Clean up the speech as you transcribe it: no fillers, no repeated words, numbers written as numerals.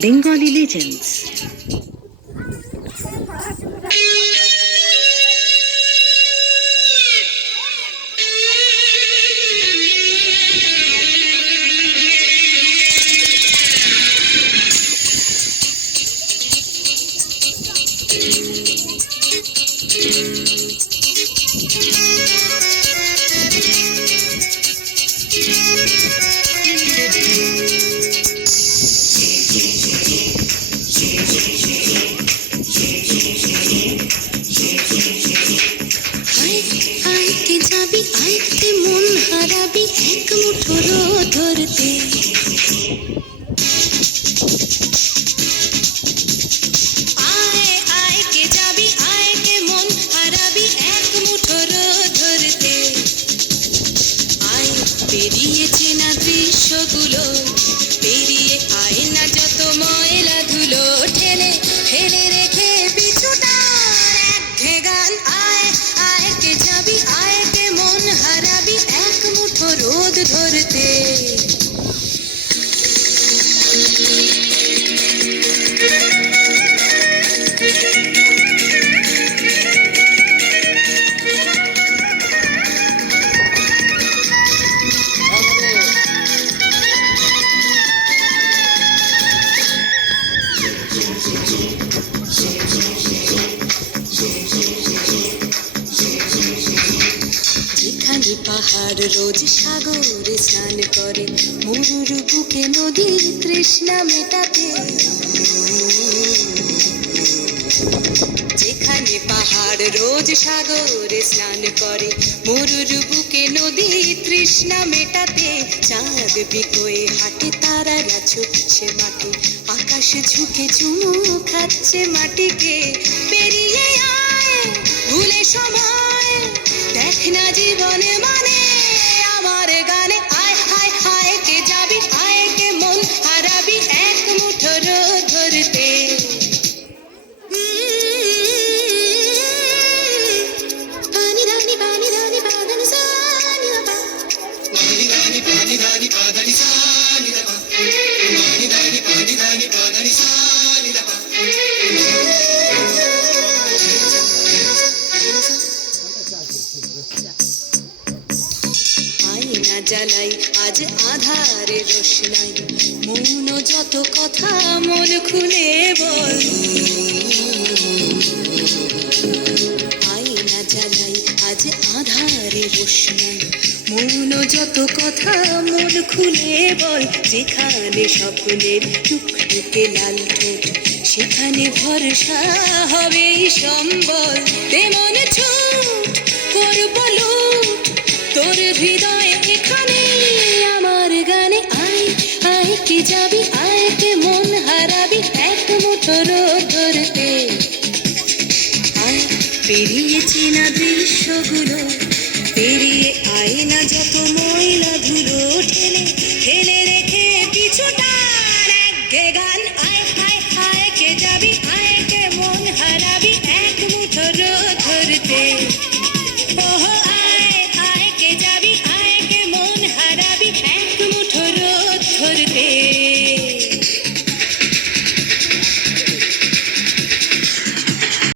Bengali legends. আইতে মন হারাবি এক মুঠোর ধরতে আয় আয় কে যাবি আয় কে মন হারাবি এক মুঠোর ধরতে আয় পেরিয়েছে না দৃশ্যগুলো পেরিয়ে আয় না যত ময়লা ধুলো ঠেলে ঠেলে রেখে পিছুটার এক ভেগান আয় আয় কে যাবি আয় কে মন হারাবি এক মুঠো রোদ ধরতে যেখানে পাহাড় রোজ সাগরে স্নান করে মরুর বুকে নদীর তৃষ্ণা মেটাতে যেখানে পাহাড় রোজ সাগরে স্নান করে মরুর বুকে নদীর তৃষ্ণা মেটাতে চাঁদ বিকোয়ে হাঁটে তারারা ছুটছে মাঠে আকাশ ঝুঁকে চুমু খাচ্ছে মাটিকে পেরিয়ে আয় ভুলে সময় দেখ না জীবনে মানে আমার গানে আয় হায় হায় কে যাবি আয় কে মন হারাবি এক মুঠো রোদ ধরতে পানি রানি পাদানি সানি বাবা পানি রানি পাদানি সানি বাবা পানি রানি পাদানি সানি বাবা আয়না জ্বালাই আজ আধারে রোশনাই মৌন যত কথা মন খুলে বল আয়না জ্বালাই আজ আধারে রোশনাই মৌন যত কথা মন খুলে বল যেখানে স্বপ্নের টুকটুকে লাল ঠোঁট সেখানে ভরসা হবে সম্বল তেমন ছুট করব লুট তোর হৃদয়ে এখানে আমার গানে আয় আয় কে যাবি আয় কে মন হারাবি এক মুঠো রোদ ধরতে আয় পেরিয়েছি না দৃশ্যগুলো পেরিয়ে আয়